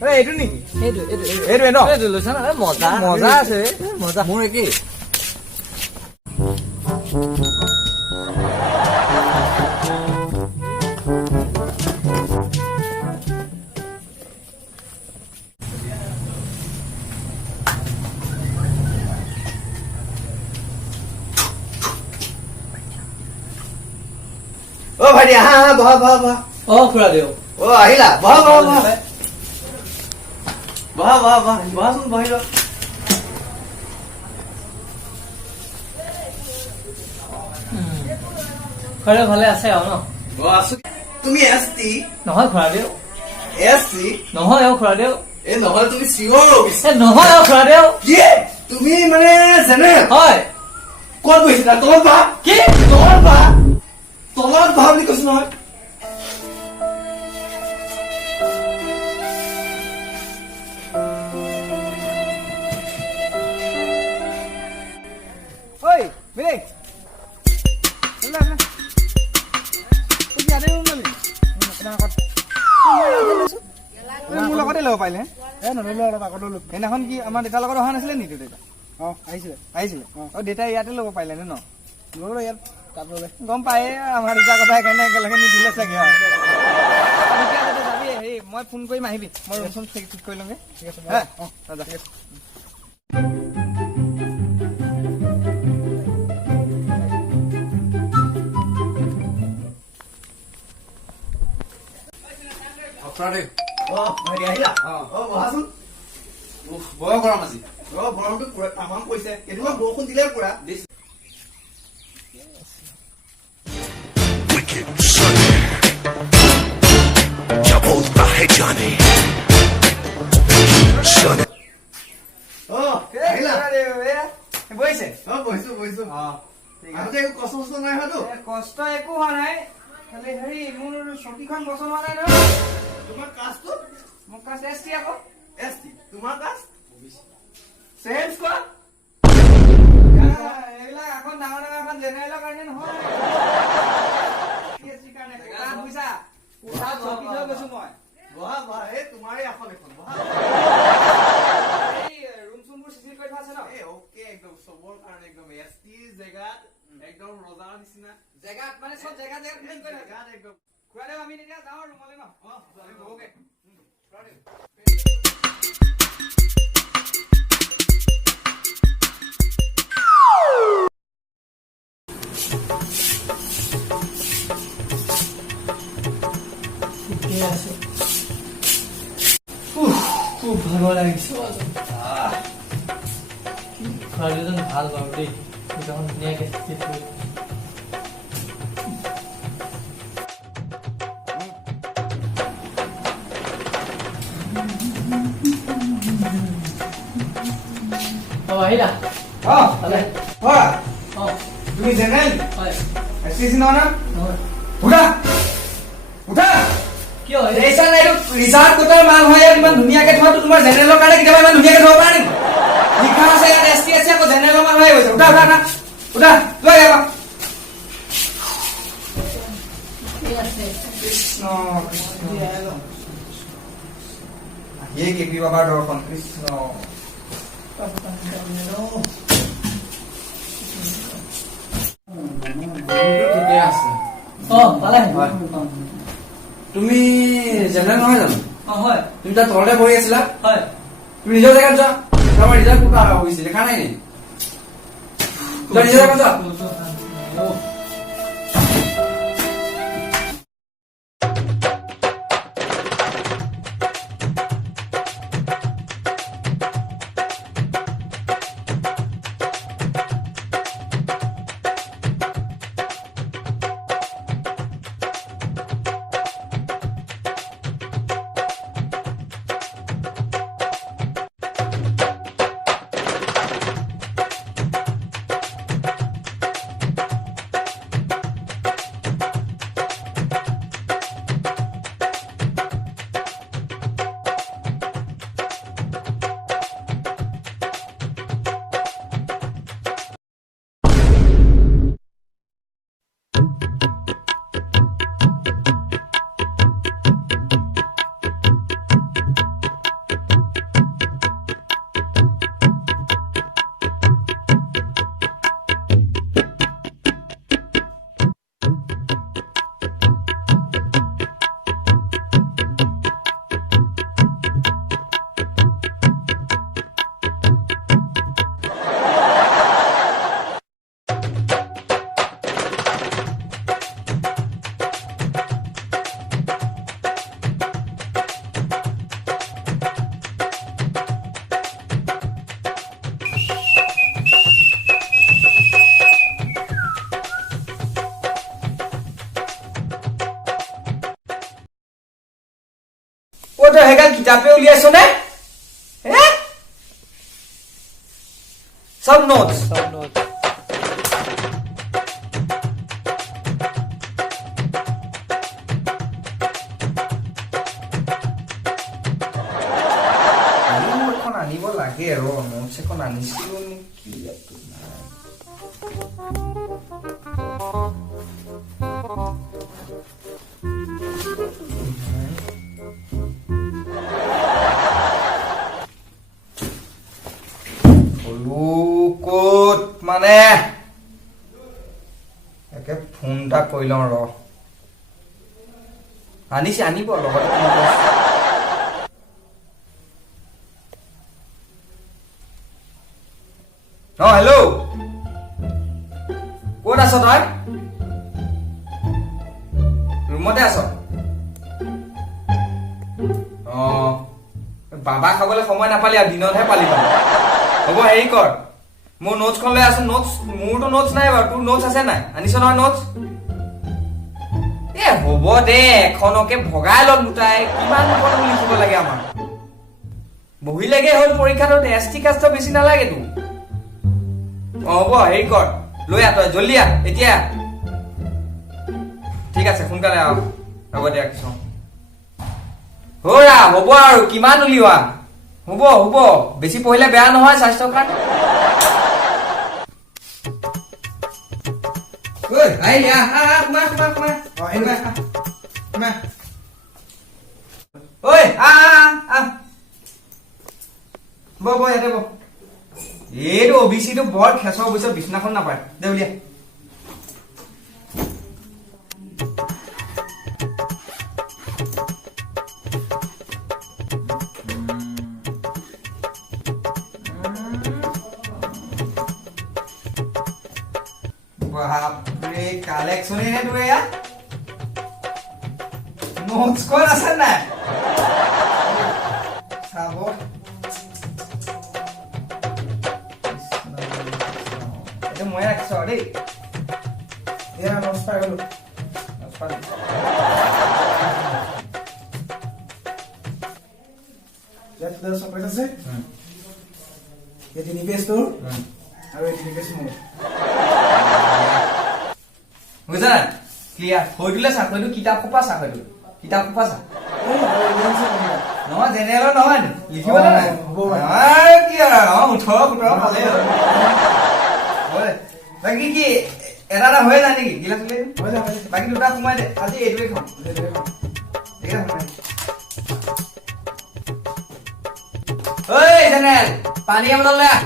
এইটো নেকি এইটোৱে ন এইটো লৈছা না মজা মজা আছে মজা মোৰ একেই অ ভাইটি আহা আহা বহা বহা বহা অ খুৰা দেউ অ আহিলা বহা বহা বহা বহা বহা বহা বহাচোন বহি লোৱা খুৰা ভালে আছে আৰু ন অ আছো তুমি এছটি নহয় খুৰা দেউ এছটি নহয় অ খুৰা দেউ এ নহলে তুমি চিঞৰ নহয় অ খুৰা দেউ কি তুমি মানে জেনেৰেল হয় ক'ত বহিছিলা তলত বহা কি তলত বহা তলত বহা বুলি কৈছো নহয় ঐ বেলেগ মোৰ লগতে ল'ব পাৰিলে সেইদিনাখন কি আমাৰ দেউতাৰ লগত অহা নাছিলে নেকি দেউতা আহিছিলে দেউতাই ইয়াতে ল'ব পাৰিলে ন ইয়াত গম পায়ে আমাৰ দেউতাৰ কথা সেইকাৰণে একেলগে নিদিলে চাগে আৰু যাবি হেৰি মই ফোন কৰিম আহিবি মই ৰুম চুম ঠিক কৰি লওঁগে ঠিক আছে বৰ গৰম আজি গৰমটো তামাম পৰিছে কেইদিনমান বৰষুণ দিলে পুৰা কষ্ট একো হোৱা নাই খালি হেৰি মোৰ চকীখন পচন্দ হোৱা নাই নহয় তোমাৰ কাজটো মোৰ কাজ এছটি আকৌ এছটি তোমাৰ কাজ চেঞ্জ কৰা এইবিলাক এখন ডাঙৰ ডাঙৰ এখন জেনেৰেলৰ কাৰণে নহয় এছটিৰ কাৰণে কাম বুজিছা কোঠাত চকী থৈ গৈছো মই বহা বহা এই তোমাৰে এখন এখন বহা এই ৰুম চুমবোৰ চিজিল কৰি থোৱা আছে ন এই ওকে একদম চবৰ কাৰণে একদম এছটি জেগাত একদম ৰজাৰ নিচিনা জেগাত মানে সব জেগাত ক্লিন কৰি জেগাত একদম খুৱাই দেও আমি তেতিয়া যাওঁ ৰুমলৈ ন আমি বহোগে খুৱাই দেও ঠিকে আছে খুব ভাগৰ লাগিছে খুৰা দেউজন ভাল বাৰু দেই সেইখন ধুনীয়াকে ঠিক কৰি আহিলা তুমি জেনেৰেল হয় এছটি নহয় না উঠা উঠা কিয় ৰিজাৰ্ভ কোটাৰ মাল হয় ইয়াত ইমান ধুনীয়াকে থোৱাটো তোমাৰ জেনেৰেলৰ কাৰণে কেতিয়াবা ইমান ধুনীয়াকে থব পাৰে নেকি লিখা আছে ইয়াত এছটি আছে আকৌ জেনেৰেলৰ মাল হৈ গৈছে উঠা উঠা উঠা উঠা লৈ যাবা কৃষ্ণ কৃষ্ণ আহিয়ে কেপি বাবাৰ দৰ্শন কৃষ্ণ ঠিকে আছে তুমি জেনেৰেল নহয় জানো হয় তুমি তাত তলতে বহি আছিলা হয় তুমি নিজৰ জেগাত যোৱা তোমাৰ ৰিজাল্ট কোটা হৈছিল দেখা নাই নেকি নিজৰ জেগাত যোৱা তই হেগাল কিতাপে উলিয়াইছ নে হে সব নোটস সব নোট এখন আনিব লাগে আৰু নোটছ এখন আনিছিলো নেকি ক'ত মানে একে ফোন এটা কৰি লওঁ ৰ আনিছে আনিব লগতে হেল্ল' ক'ত আছ তই ৰুমতে আছ বাবা খাবলৈ সময় নাপালি আৰু দিনতহে পালি মানে হ'ব হেৰি কৰ মোৰ নোটছখন লৈ আছো নোটছ মোৰতো নোটছ নাই বাৰু তোৰ নোটছ আছে নাই আনিছ নহয় নোটছ এ হ'ব দে এখনকে ভগাই লম দুটাই কিমান লিখিব লাগে আমাৰ বহিলেগে হ'ল পৰীক্ষাটো টেষ্ট কাষ্ট বেছি নালাগে তোৰ হ'ব হেৰি কৰ লৈ আহ তই জল্দি আহ এতিয়া ঠিক আছে সোনকালে আহ হ'ব দে ৰাখিছো হ'ব আৰু কিমান উলিওৱা হ'ব বেছি পঢ়িলে বেয়া নহয় স্বাস্থ্যৰ কাৰণে এইটো অবিচিটো বৰ খেঁচৰ অৱশ্যে বিছনাখন নাপায় দে উলিয়া বাপৰে কালেকশ্যনে হে তোৰ এয়া নোটছ খন আছে নাই চাব এইটো মই ৰাখিছো আৰু দেই এয়া নোটছ পাই গলো চকলেট আছে এই 3 পেজ তোৰ আৰু এই 3 পেজ মোৰ বুঝা ক্লিয়াৰ হৈ দিলে চা হয়তো কিতাপ কোপা চা হয়তো কিতাপ কোপা চা নহয় জেনেৰেল নহয় লিখিবলৈ নাই কি আৰু 18 17 ভালে হয় বাকি কি এটা হৈ যায় নেকি গিলাচ লৈ হৈ যায় বাকি দুটা সোমাই দে আজি এইটোৱে খাম এইটা সোমাই ঐ জেনেৰেল পানী আমল লৈ আহ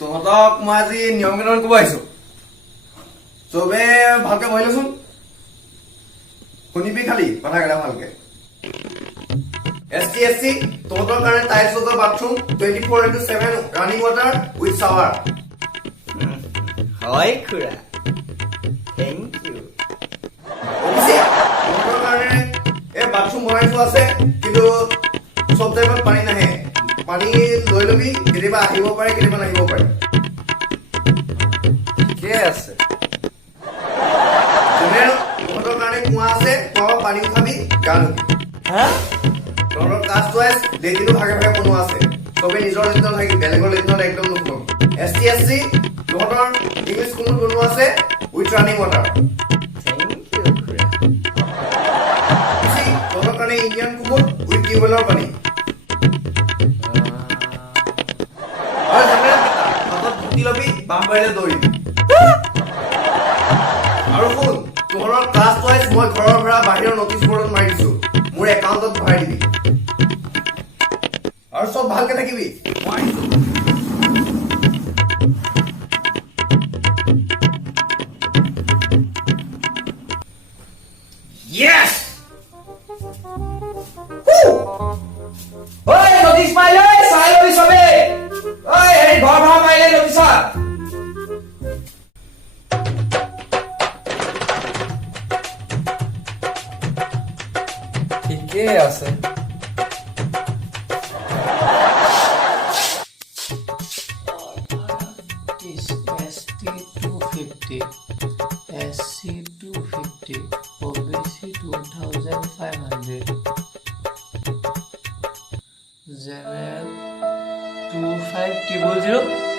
তহঁতক মই আজি নিয়ম কেইটামান কব আহিছো চবে ভালকে বহিলচোন শুনিবি খালি কথাকেইটা ভালকে ST তহঁতৰ কাৰণে টাইলছ লগোৱা বাথৰুম 24/7 ৰানিং ৱাটাৰ উইথ শাৱাৰ হয় খুৰা থেংক ইউ তহঁতৰ কাৰণে এই বাথৰুম বনাই থোৱা আছে কিন্তু চব টাইমত পানী নাহে পানী লৈ লবি কেতিয়াবা আহিব পাৰে কেতিয়াবা নাহিব পাৰে ঠিকে আছে তহঁতৰ কাৰণে কুঁৱা আছে কুঁৱাৰ পানী উঠাবি গা ধুবি তহঁতৰ কাষ্ট ৱাইজ লেট্ৰিনো ভাগে ভাগে বনোৱা আছে চবে নিজৰ লেট্ৰিনত থাকি বেলেগৰ লেট্ৰিনত একদম নুশুনক ST তহঁতৰ ইংলিছ কুমুদ বনোৱা আছে উইথ ৰানিং ৱাটাৰ তহঁতৰ কাৰণে ইণ্ডিয়ান কুমুদ উইথ টিউবৱেলৰ পানী লবি বাম পাৰিলে দৌৰিবি আৰু শুন তহঁতৰ ক্লাছ ৱাইজ মই ঘৰৰ পৰা বাহিৰৰ নটিচ বৰ্ডত মাৰি দিছো মোৰ একাউণ্টত ভৰাই দিবি আৰু চব ভালকে থাকিবি Yes! Oi, notice my oi, sai oi sobe. Oi, hey, ঘৰ ভাড়া মাৰিলে notice. ঠিকেই আছে ST250 SC250 OBC 2500 General 2500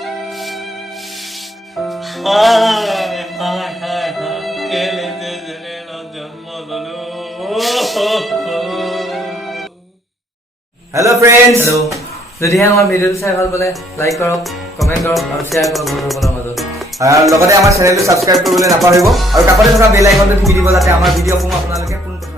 hello' friends hello' যদিহে আমাৰ ভিডিঅ'টো চাই ভাল পালে লাইক কৰক কমেণ্ট কৰক আৰু শ্বেয়াৰ কৰক বন্ধুসকলৰ মাজত লগতে আমাৰ চেনেলটো ছাবস্ক্ৰাইব কৰিবলৈ নাপাহৰিব আৰু কাষতে থকা বেল আইকনটো টিপি দিব যাতে আমাৰ ভিডিঅ'সমূহ আপোনালোকে পোনপটীয়াকৈ